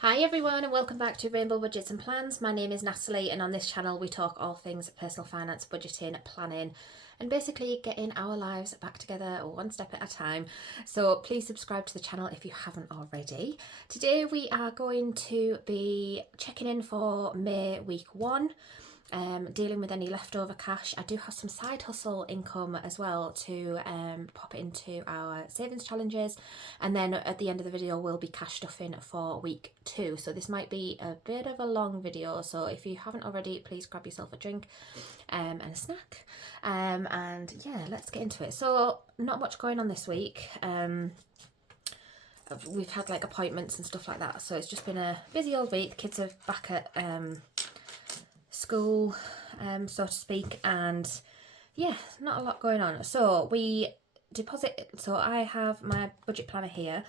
Hi everyone and welcome back to Rainbow Budgets and Plans. My name is Natalie and on this channel we talk all things personal finance, budgeting, planning and basically getting our lives back together one step at a time. So please subscribe to the channel if you haven't already. Today we are going to be checking in for May week 1. Dealing with any leftover cash. I do have some side hustle income as well to pop into our savings challenges, and then at the end of the video will be cash stuffing for week 2. So this might be a bit of a long video, so if you haven't already, please grab yourself a drink and a snack, and yeah, let's get into it. So not much going on this week. We've had like appointments and stuff like that, so it's just been a busy old week. The kids are back at school, so to speak, and yeah, not a lot going on. So we deposit, so I have my budget planner here,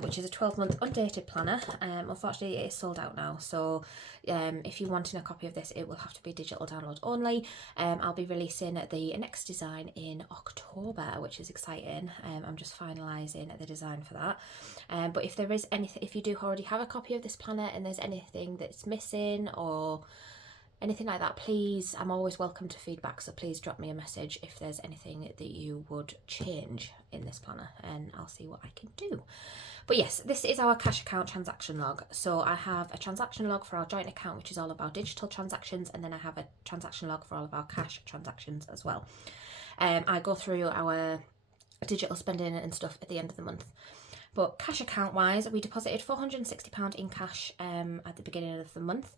which is a 12-month undated planner. Unfortunately it is sold out now, so if you're wanting a copy of this, it will have to be digital download only. I'll be releasing the next design in October, which is exciting. I'm just finalising the design for that, but if there is anything, if you do already have a copy of this planner and there's anything that's missing or anything like that, please, I'm always welcome to feedback, so please drop me a message if there's anything that you would change in this planner and I'll see what I can do. But yes, this is our cash account transaction log. So I have a transaction log for our joint account, which is all of our digital transactions, and then I have a transaction log for all of our cash transactions as well. I go through our digital spending and stuff at the end of the month. But cash account wise, we deposited £460 in cash at the beginning of the month.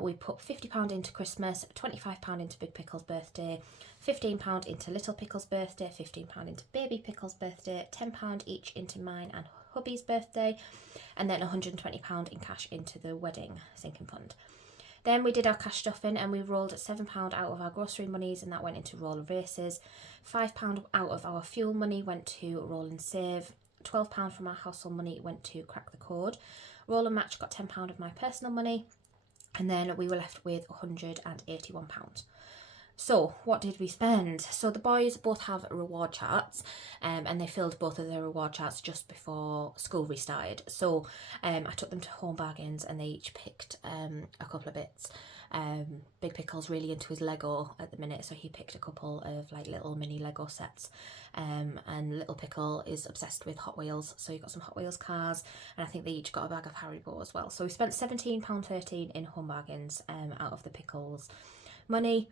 We put £50 into Christmas, £25 into Big Pickle's birthday, £15 into Little Pickle's birthday, £15 into Baby Pickle's birthday, £10 each into mine and hubby's birthday, and then £120 in cash into the wedding sinking fund. Then we did our cash stuffing and we rolled £7 out of our grocery monies, and that went into roll and races. £5 out of our fuel money went to roll and save. £12 from our household money went to crack the code. Roll and match got £10 of my personal money, and then we were left with £181. So what did we spend? So the boys both have reward charts, and they filled both of their reward charts just before school restarted. So I took them to Home Bargains and they each picked a couple of bits. Big Pickle's really into his Lego at the minute, so he picked a couple of like little mini Lego sets, and Little Pickle is obsessed with Hot Wheels, so he got some Hot Wheels cars, and I think they each got a bag of Haribo as well. So we spent £17.13 in Home Bargains out of the Pickles money.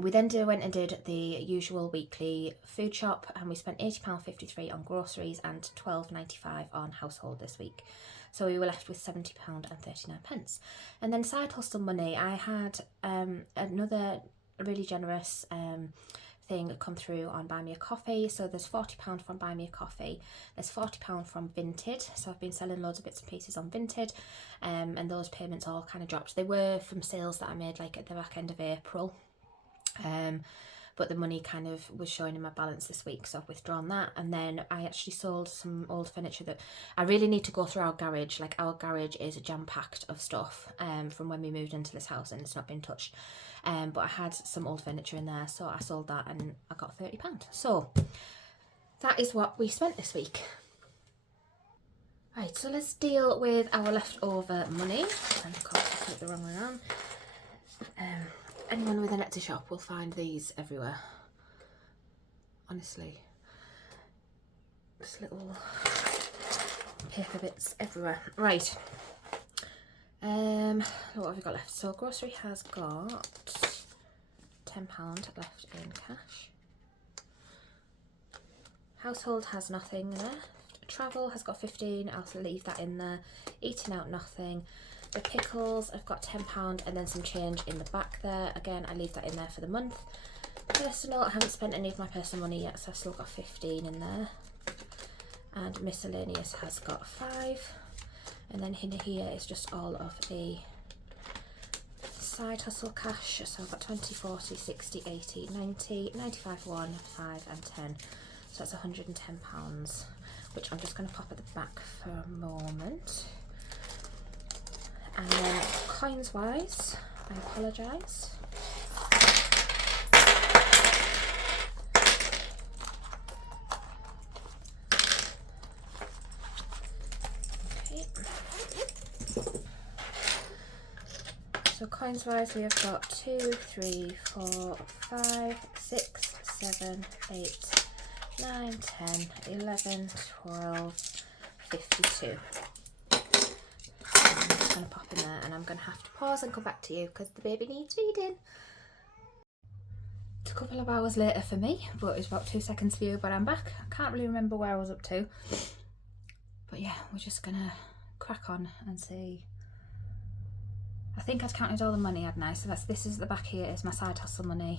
We then went and did the usual weekly food shop, and we spent £80.53 on groceries and £12.95 on household this week. So we were left with £70.39. And then side hustle money, I had another really generous thing come through on Buy Me a Coffee. So there's £40 from Buy Me a Coffee, there's £40 from Vinted, so I've been selling loads of bits and pieces on Vinted, and those payments all kind of dropped. They were from sales that I made like at the back end of April, but the money kind of was showing in my balance this week, so I've withdrawn that. And then I actually sold some old furniture that I really need to go through our garage. Like, our garage is jam-packed of stuff from when we moved into this house, and it's not been touched, but I had some old furniture in there, so I sold that and I got £30. So that is what we spent this week. Right, so let's deal with our leftover money. And of course I put the wrong one on. Anyone with an Etsy shop will find these everywhere. Honestly. Just little paper bits everywhere. Right. What have we got left? So grocery has got £10 left in cash. Household has nothing left. Travel has got 15, I'll leave that in there. Eating out, nothing. The Pickles, I've got £10 and then some change in the back there. Again, I leave that in there for the month. Personal, I haven't spent any of my personal money yet, so I've still got 15 in there. And miscellaneous has got 5. And then in here is just all of the side hustle cash. So I've got 20, 40, 60, 80, 90, 95, 1, 5 and 10. So that's £110, which I'm just going to pop at the back for a moment. And then coins wise, I apologise. Okay. So coins wise, we have got 2, 3, 4, 5, 6, 7, 8, 9, 10, 11, 12, 52. I'm just going to pop in there, and I'm going to have to pause and come back to you because the baby needs feeding. It's a couple of hours later for me, but it's about 2 seconds for you, but I'm back. I can't really remember where I was up to. But yeah, we're just going to crack on and see. I think I'd counted all the money, hadn't I? So this is the back here is my side hustle money.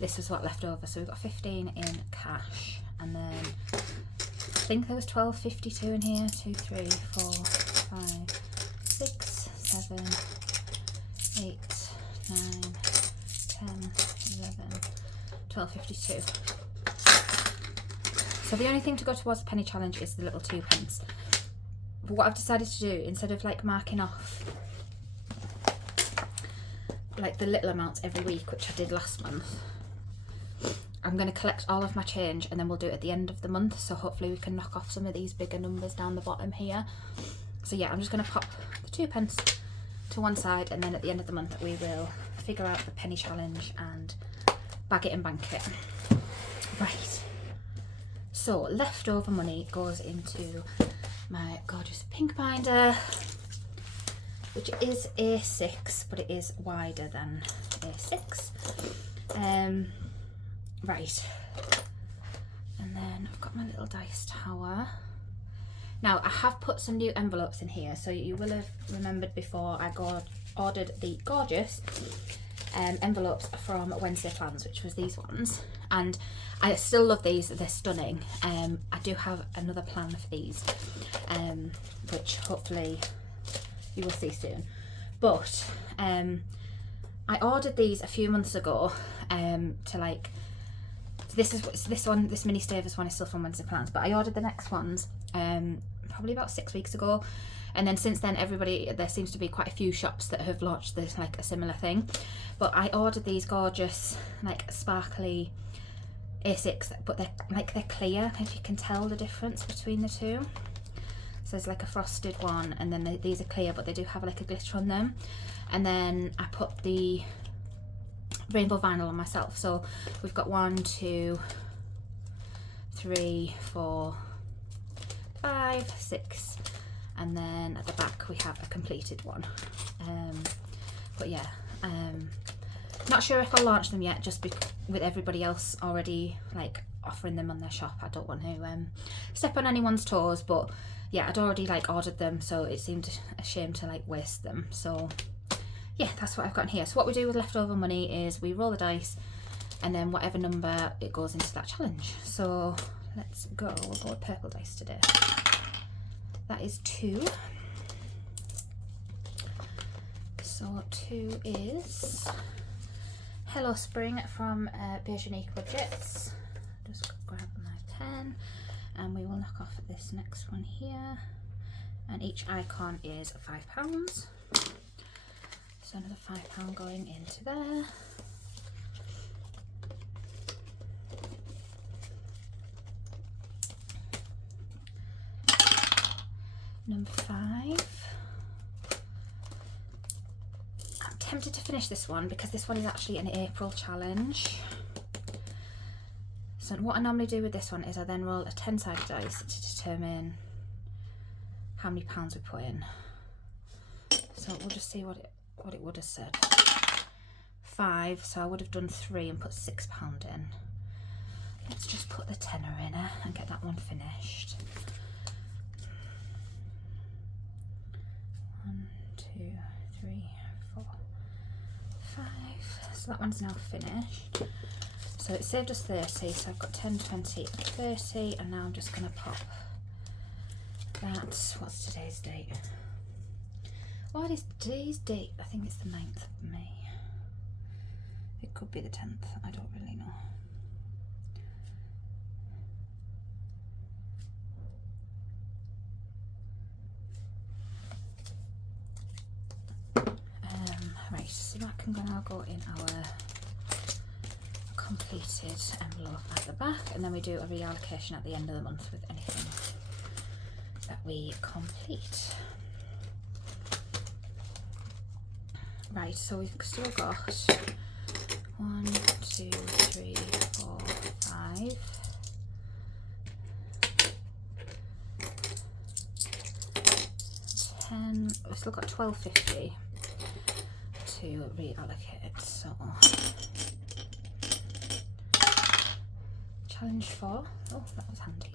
This was what left over. So we've got 15 in cash, and then I think there was 12.52 in here. 2, 3, 4, 5, 6, 7, 8, 9, 10, 11, 12.52. So the only thing to go towards the penny challenge is the little 2p. But what I've decided to do, instead of like marking off like the little amounts every week, which I did last month, I'm going to collect all of my change and then we'll do it at the end of the month. So hopefully we can knock off some of these bigger numbers down the bottom here. So yeah, I'm just going to pop the 2p to one side, and then at the end of the month we will figure out the penny challenge and bag it and bank it. Right. So leftover money goes into my gorgeous pink binder, which is A6, but it is wider than A6. Right, and then I've got my little dice tower. Now I have put some new envelopes in here, so you will have remembered before I ordered the gorgeous envelopes from Wednesday Plans, which was these ones, and I still love these. They're stunning. I do have another plan for these, which hopefully you will see soon, but I ordered these a few months ago to like, this mini stavers one is still from Wednesday Plans, but I ordered the next ones probably about 6 weeks ago, and then since then there seems to be quite a few shops that have launched this like a similar thing. But I ordered these gorgeous like sparkly A6, but they're clear, if you can tell the difference between the two. So there's like a frosted one, and then these are clear, but they do have like a glitter on them. And then I put the rainbow vinyl on myself. So we've got 1, 2, 3, 4, 5, 6, and then at the back we have a completed one. But yeah, not sure if I'll launch them yet, just with everybody else already like offering them on their shop. I don't want to step on anyone's toes, but yeah, I'd already like ordered them, so it seemed a shame to like waste them. So yeah, that's what I've got in here. So what we do with leftover money is we roll the dice, and then whatever number it goes into that challenge. So let's go. We'll go with purple dice today. That is 2. So 2 is Hello Spring from Beige Budgets. Just grab my pen, and we will knock off this next one here, and each icon is £5. So another £5 going into there. Number 5. I'm tempted to finish this one because this one is actually an April challenge. So what I normally do with this one is I then roll a 10-sided dice to determine how many pounds we put in. So we'll just see what it would have said. 5, so I would have done 3 and put £6 in. Let's just put the tenner in and get that one finished. 1, 2, 3, 4, 5. So that one's now finished. So it saved us 30, so I've got 10, 20, 30, and now I'm just going to pop that. What's today's date? What is today's date? I think it's the 9th of May. It could be the 10th, I don't really know. Right, so that can now go in our completed envelope at the back, and then we do a reallocation at the end of the month with anything that we complete. Right, so we've still got 1, 2, 3, 4, 5. 10. We've still got 12.50 to reallocate. So challenge 4. Oh, that was handy.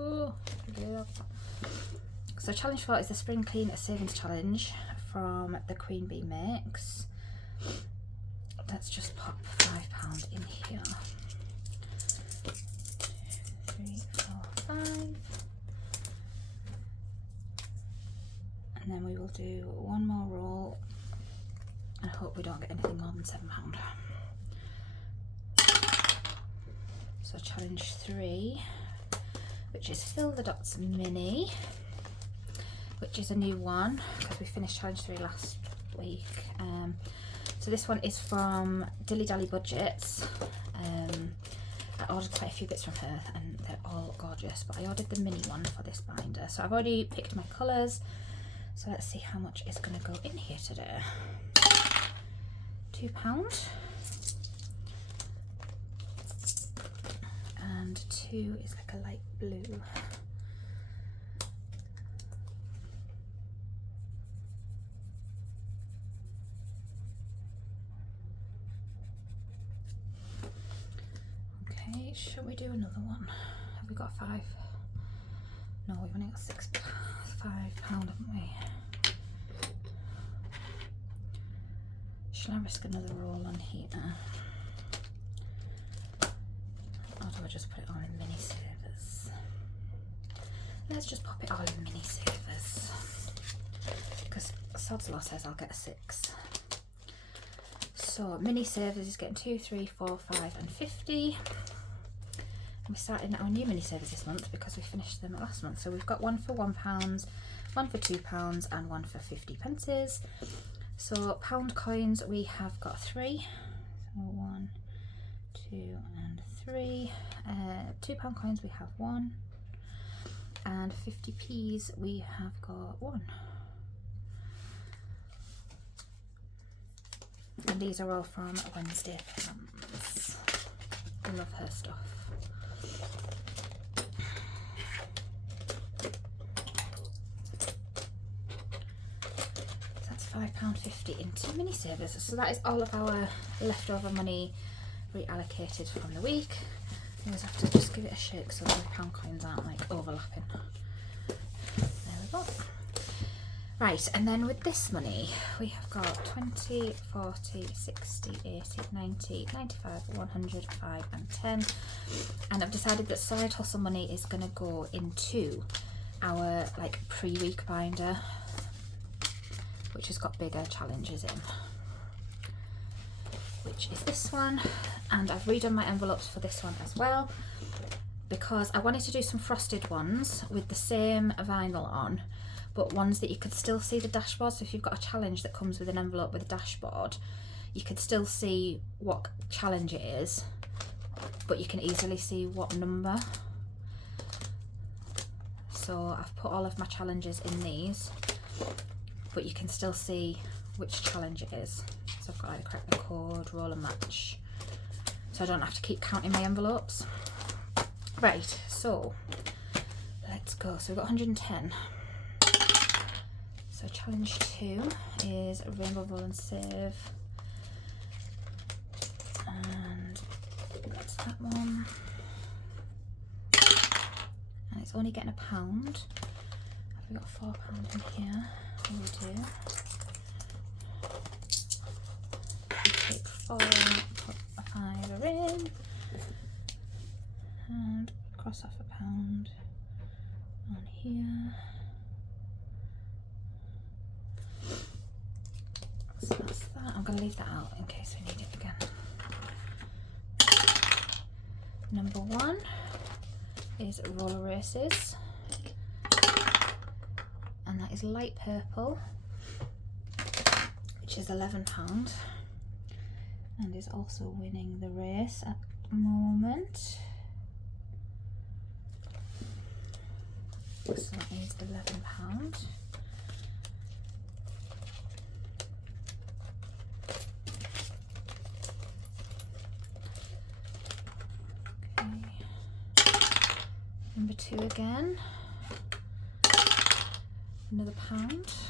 Oh, so challenge 4 is the Spring Clean Savings Challenge from the Queen Bee Mix. Let's just pop £5 in here. 2, 3, 4, 5. And then we will do one more roll and hope we don't get anything more than £7. So challenge 3, which is Fill the Dots Mini, which is a new one because we finished challenge 3 last week. So this one is from Dilly Dally Budgets. I ordered quite a few bits from her and they're all gorgeous, but I ordered the mini one for this binder. So I've already picked my colours, so let's see how much is going to go in here today. £2 and 2 is like a light blue. Okay, should we do another one? Have we got 5? No, we've only got £5, haven't we? Shall I risk another roll on here? Or do I just put it all in mini savers? Let's just pop it all in mini savers. Because sod's law says I'll get a 6. So mini savers is getting 2, 3, 4, 5 and 50. And we're starting our new mini savers this month because we finished them last month. So we've got one for £1, one for £2 and one for 50 pences. So pound coins we have got 3. So 1, 2 and 3. £2 coins we have 1. And 50p's we have got 1. And these are all from Wednesday Plans. I love her stuff. So that's £5.50 into mini savers. So that is all of our leftover money reallocated from the week. I always have to just give it a shake so the pound coins aren't like overlapping. There we go. Right, and then with this money, we have got 20, 40, 60, 80, 90, 95, 100, 5 and 10. And I've decided that side hustle money is going to go into our like pre-week binder, which has got bigger challenges in, which is this one. And I've redone my envelopes for this one as well, because I wanted to do some frosted ones with the same vinyl on, but ones that you could still see the dashboard. So if you've got a challenge that comes with an envelope with a dashboard, you could still see what challenge it is, but you can easily see what number. So I've put all of my challenges in these, but you can still see which challenge it is. So I've got like crack the code, roll and match, so I don't have to keep counting my envelopes. Right, so let's go. So we've got 110. So challenge 2 is a rainbow roll and save, and that's that one. And it's only getting £1. Have we got £4 in here? We do. Take 4, put a £5 in, and cross off £1 on here. So that's that. I'm going to leave that out in case we need it again. Number 1 is roller races, and that is light purple, which is £11, and is also winning the race at the moment. So that needs £11. Number 2 again, another £1.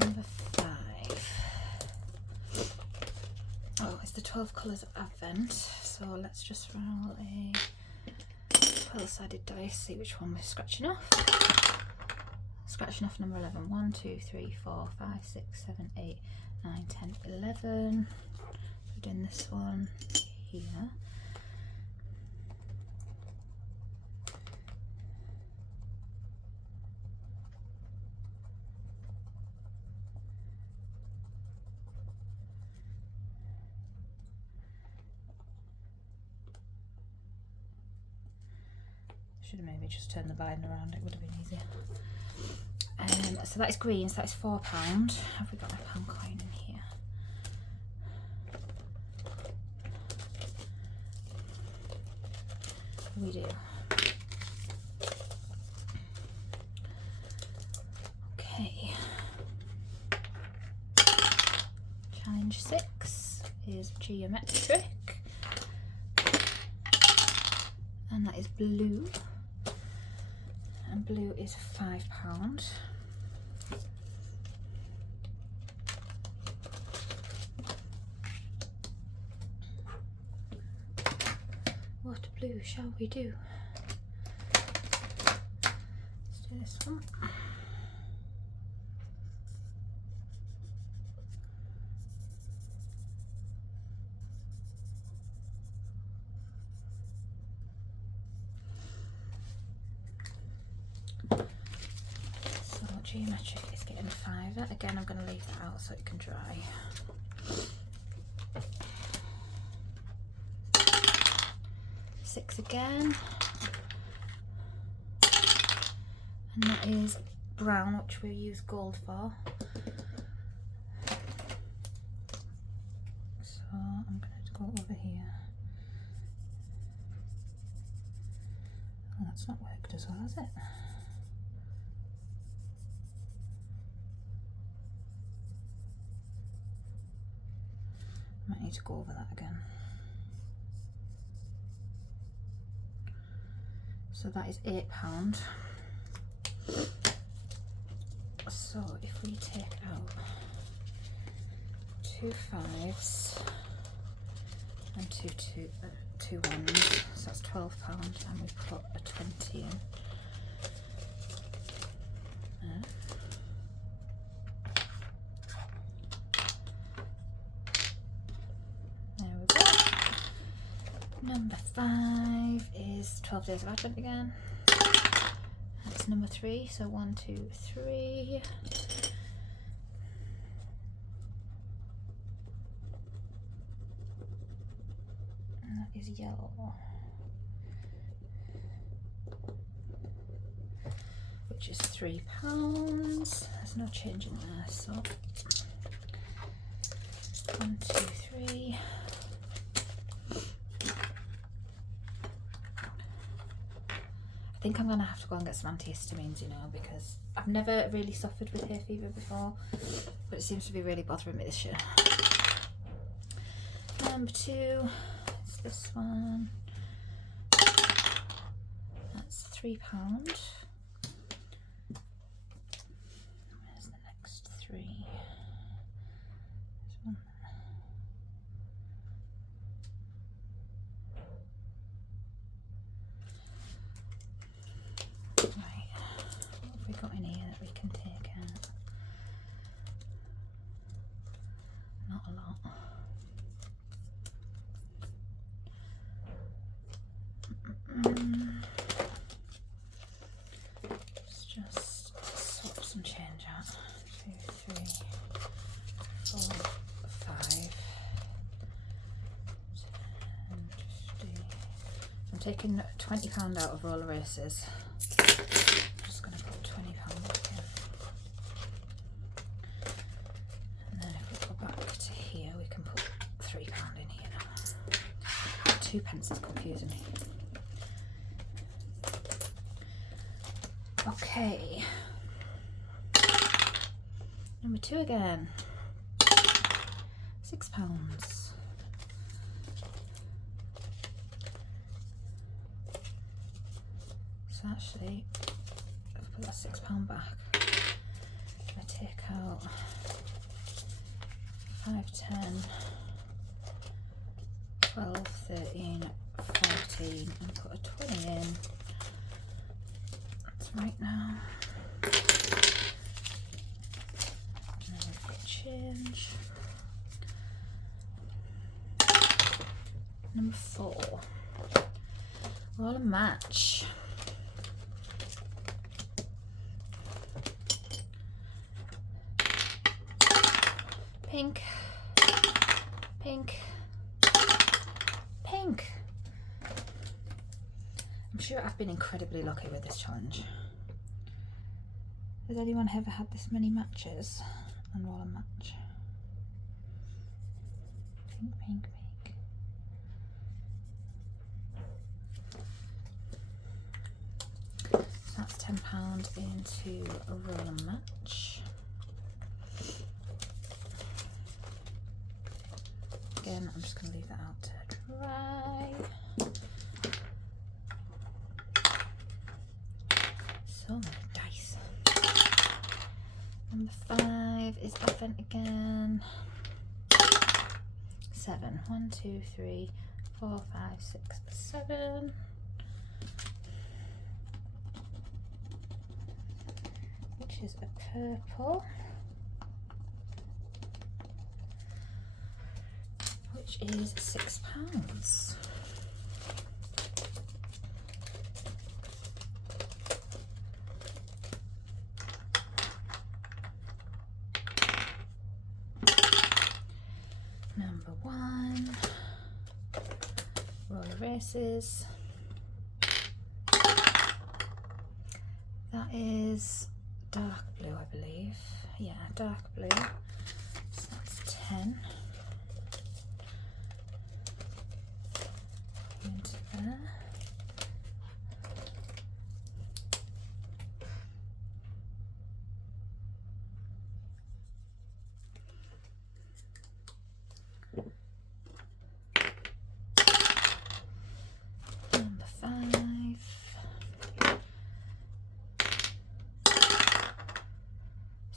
Number 5. Oh, it's the 12 colours of Advent, so let's just roll a 12-sided dice, see which one we're scratching off. Scratching off number 11. 1, 2, 3, 4, 5, 6, 7, 8, 9, 10, 11. So we're doing this one here. Should have maybe just turned the binder around, it would have been easier. So that is green, so that is £4. Have we got my pound coin in here? We do. Okay. Challenge 6 is geometric. And that is blue. And blue is £5. What blue shall we do? Let's do this one. Geometric is getting £5. Again, I'm going to leave that out so it can dry. £6 again. And that is brown, which we'll use gold for. So I'm going to go over here. Oh, that's not worked as well, has it? Might need to go over that again. So that is £8. So if we take out 2 5s and two 1s, so that's £12, and we put a 20 in. Number 5 is 12 Days of Advent again. That's number 3, so 1, 2, 3. And that is yellow. Which is £3. There's no change in there, so 1, 2, 3. I think I'm going to have to go and get some antihistamines, you know, because I've never really suffered with hay fever before, but it seems to be really bothering me this year. Number 2 is this one. That's £3. Where's the next 3? There's one there. Right, what have we got in here that we can take out? Not a lot. taking £20 out of roller races. I'm just going to put £20 back in. And then if we go back to here, we can put £3 in here now. 2p is confusing me. Okay. Number 2 again. £6. So actually, I've put that £6 back. I take out 5, 10, 12, 13, 14 and put a 20 in. That's right now. And then we've got change. Number 4. Roll a match. Pink, pink, pink. I'm sure I've been incredibly lucky with this challenge. Has anyone ever had this many matches and roll a match? Pink, pink, pink. So that's £10 into a roll a match. Again, I'm just going to leave that out to dry. So many dice. Number 5 is effing again. 7. 1, 2, 3, 4, 5, 6, 7. Which is a purple. Which is £6. Number 1, roller races. That is dark blue, I believe. Yeah, dark blue. So that's 10. Into there. Number 5.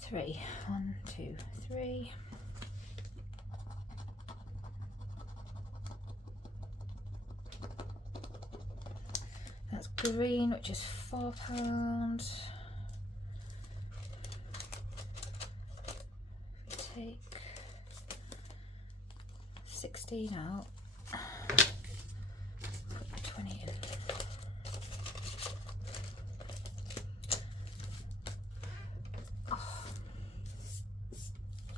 3. 1, 2, 3. That's green, which is £4. We take 16 out, put 20 in. Oh.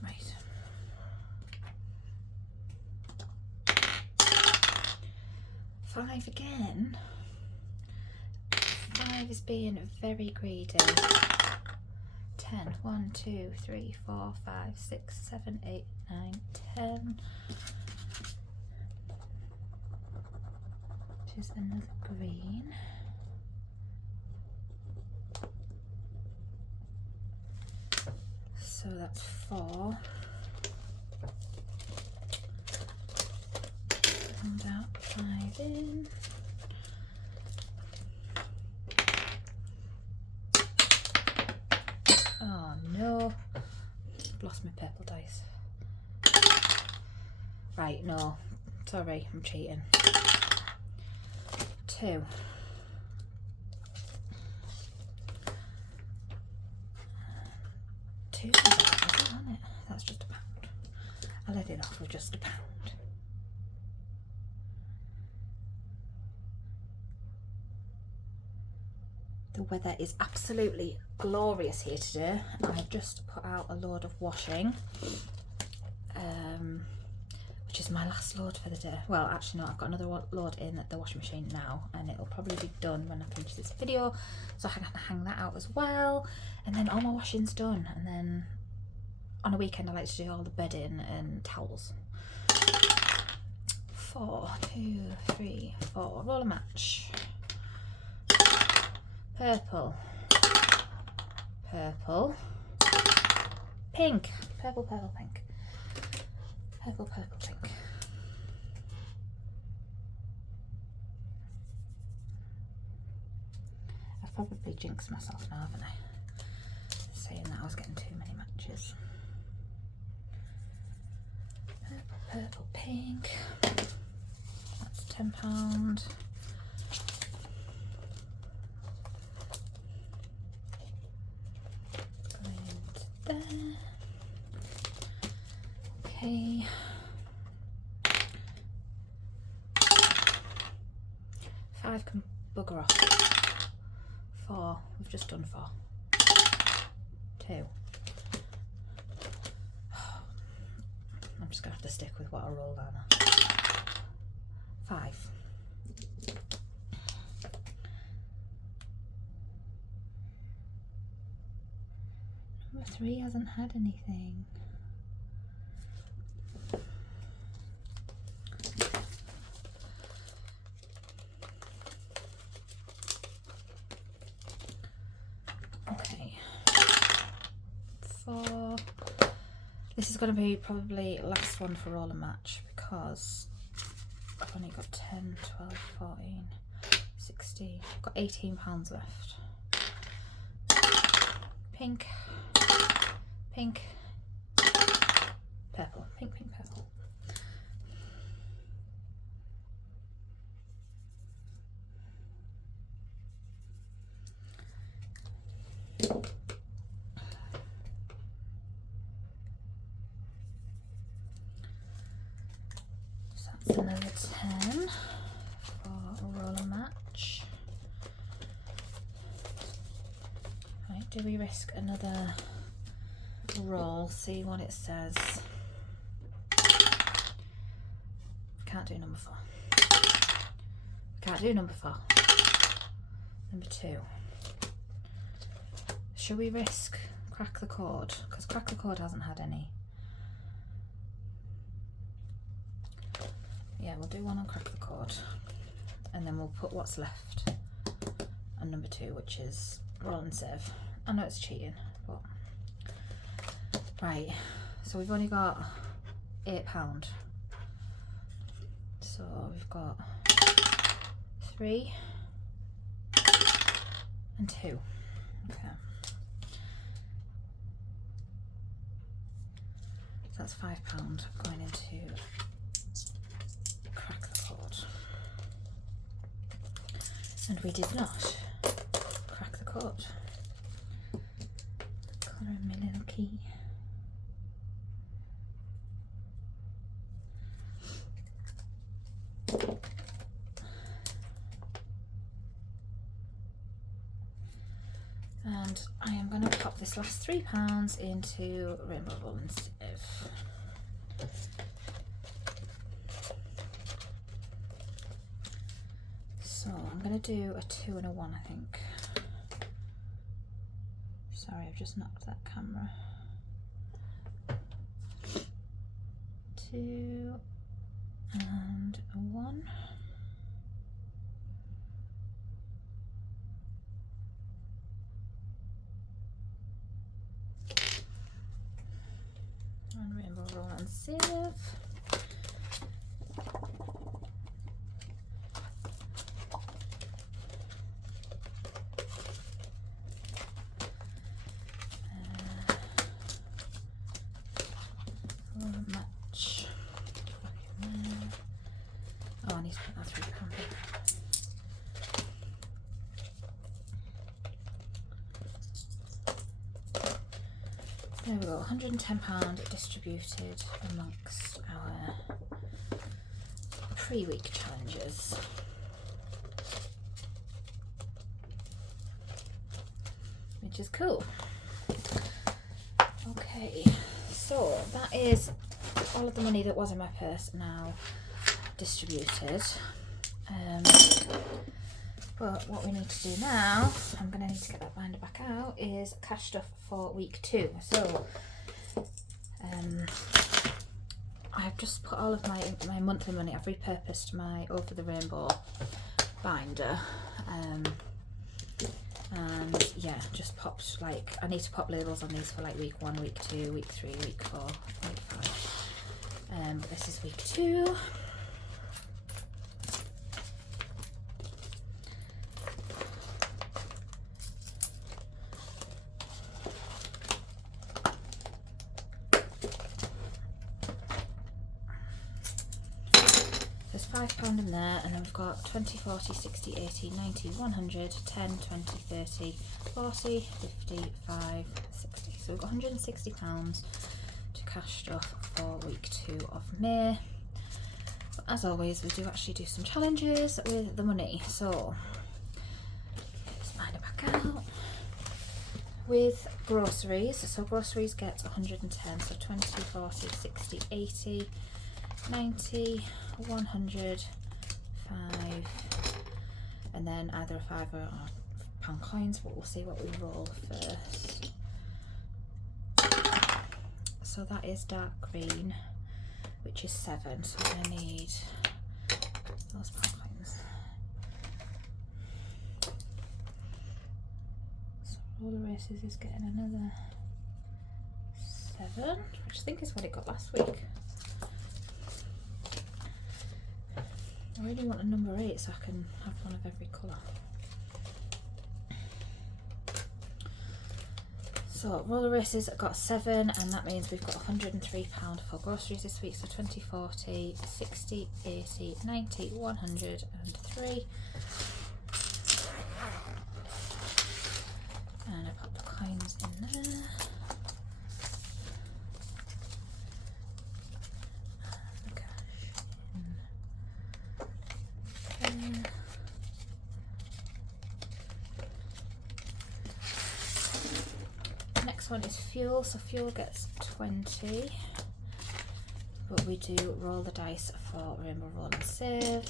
Right. Five again. 5 is being very greedy. 10. 1, 2, 3, 4, 5, 6, 7, 8, 9, 10. Which is another green. So that's 4. And out 5 in. Oh no, I've lost my purple dice. Right, no, sorry, I'm cheating. 2. £2 is that, isn't it? That's just £1. I let it off with just £1. The weather is absolutely glorious here today. I've just put out a load of washing, which is is my last load for the day. Well, actually no, I've got another load in the washing machine now, and it'll probably be done when I finish this video, so I can hang that out as well, and then all my washing's done. And then on a weekend I like to do all the bedding and towels. 4, 2, 3, 4. Roll a match. Purple. Purple. Pink. Purple, purple, pink. Purple, purple, pink. I've probably jinxed myself now, haven't I? Saying that I was getting too many matches. Purple, purple, pink. That's £10. There. Okay. 5 can bugger off. 4. We've just done 4. 2. I'm just gonna have to stick with what I rolled down now. 5. Number 3 hasn't had anything. Okay. 4. This is going to be probably last one for roll and match because I've only got 10, 12, 14, 16. I've got £18 left. Pink. Pink, purple, pink, pink, purple. So that's another 10 for a roll and match. Right, do we risk another roll, see what it says? Can't do number 4. Can't do number 4. Number 2. Should we risk crack the cord? Because crack the cord hasn't had any. Yeah, we'll do one on crack the cord, and then we'll put what's left on number 2, which is roll and save. I know it's cheating, but right, so we've only got £8. So we've got 3 and 2. Okay. So that's £5 going into crack the cord. And we did not crack the cord. Colour in my little key. And I am going to pop this last £3 into Rainbow Roll and Save. So I'm going to do a 2 and a 1, I think. Sorry, I've just knocked that camera. 2 and a 1. And Rainbow Roll and Save. Match. Oh, I need to put that through the camera. There we go, £110 distributed amongst our pre-week challenges. Which is cool. Okay, so that is all of the money that was in my purse now distributed. But what we need to do now, I'm going to need to get that binder back out, is cash stuff for week 2. So I've just put all of my monthly money, I've repurposed my Over the Rainbow binder, and yeah, just popped, like, I need to pop labels on these for like week 1, week 2, week 3, week 4, week 5. This is week 2. There's £5 in there, and then we've got 20, 40, 60, 80, 90, 100, 10, 20, 30, 40, 50, 5, 60. So we've got £160 to cash stuff for week 2 of May. But as always, we do actually do some challenges with the money. So let's find it back out. With groceries, so groceries get 110, so 20, 40, 60, 80, 90, 100, 5, and then either a £5 or £1 coins, but we'll see what we roll first. So that is dark green, which is 7, so I need those £1 coins. So roller races is getting another 7, which I think is what it got last week. I really want a number 8 so I can have one of every colour. So roller races got 7, and that means we've got £103 for groceries this week. So 20, 40, 60, 80, 90, 103. And I put the coins in there. One is fuel, so fuel gets 20, but we do roll the dice for Rainbow Roll and Save,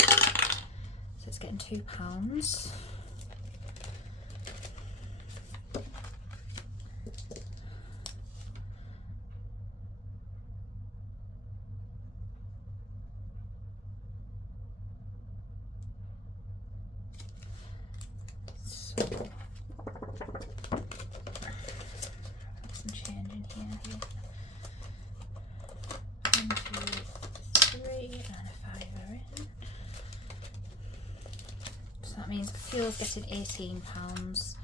so it's getting £2. Fuel's getting £18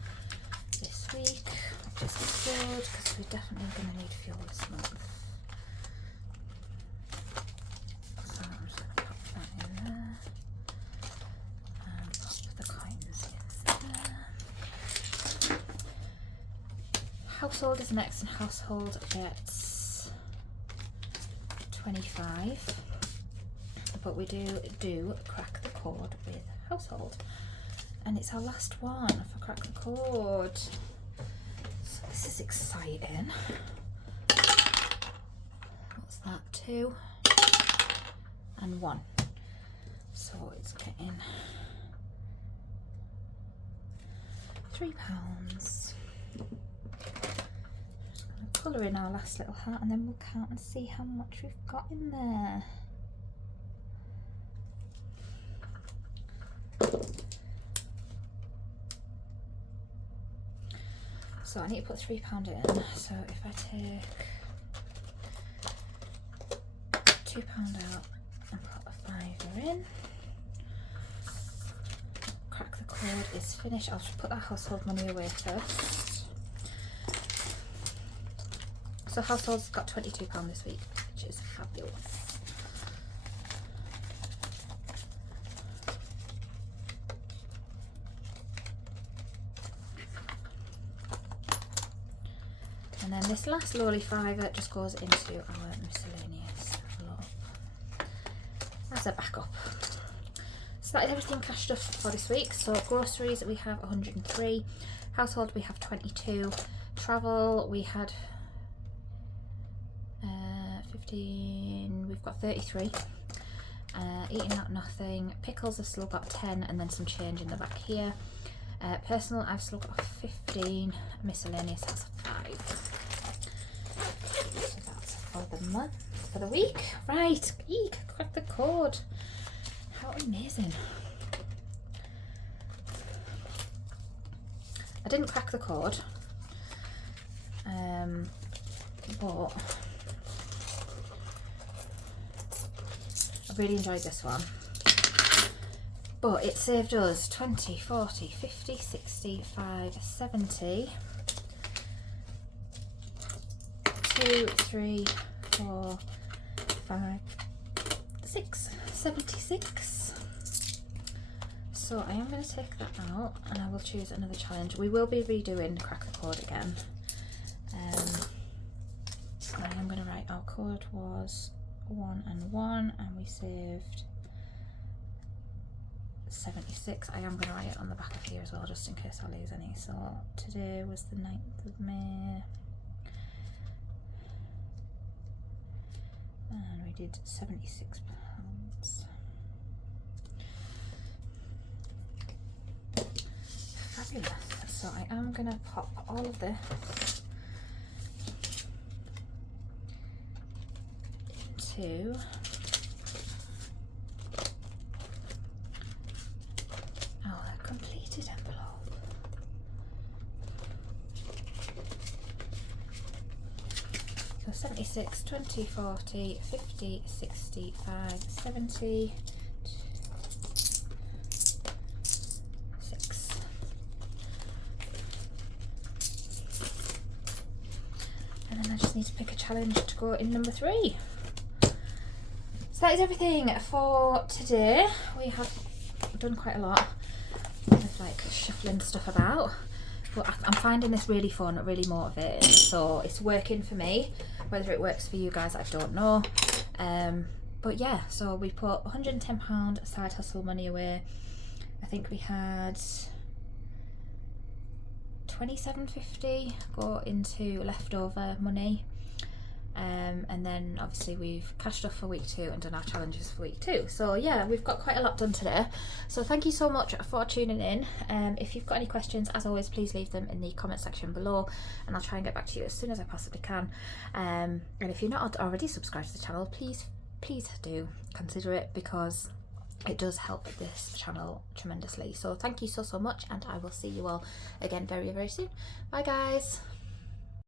this week, which is good because we're definitely going to need fuel this month. So I'm just going to pop that in there and pop the coins in there. Household is next, and household gets 25, but we do crack the code with household. And it's our last one for Crack the Code. So this is exciting. What's that? 2 and 1. So it's getting £3. Just going to colour in our last little hat, and then we'll count and see how much we've got in there. So I need to put £3 in, so if I take £2 out and put a £5 in, Crack the Code is finished. I'll just put that household money away first. So household's got £22 this week, which is fabulous. And then this last lowly £5 just goes into our miscellaneous lot as a backup. So that is everything cash stuff for this week. So groceries we have 103, household we have 22, travel we had 15, we've got 33. Eating out nothing. Pickles have still got 10 and then some change in the back here. Personal, I've still got 15. Miscellaneous has 5. So that's for the month, for the week. Right, eek, crack the code. How amazing. I didn't crack the code, but I really enjoyed this one. But it saved us 20, 40, 50, 60, 5, 70, 2, 3, 4, 5, 6, 76. So I am going to take that out and I will choose another challenge. We will be redoing Crack the Code again. I am going to write our code was 1 and 1 and we saved 76. I am going to write it on the back of here as well, just in case I lose any. So today was the 9th of May and we did £76. Fabulous. So I am going to pop all of this into our completed envelope. So 76, 20, 40, 50, 60, 5, 70, 6. And then I just need to pick a challenge to go in number 3. So that is everything for today. We have done quite a lot with like shuffling stuff about, but I'm finding this really fun, really motivating, so it's working for me. Whether it works for you guys, I don't know. But yeah, so we put £110 side hustle money away. I think we had £27.50 go into leftover money. And then obviously we've cashed off for week 2 and done our challenges for week 2. So yeah, we've got quite a lot done today. So thank you so much for tuning in. If you've got any questions, as always, please leave them in the comment section below and I'll try and get back to you as soon as I possibly can. And if you're not already subscribed to the channel, please do consider it, because it does help this channel tremendously. So thank you so much, and I will see you all again very, very soon. Bye guys.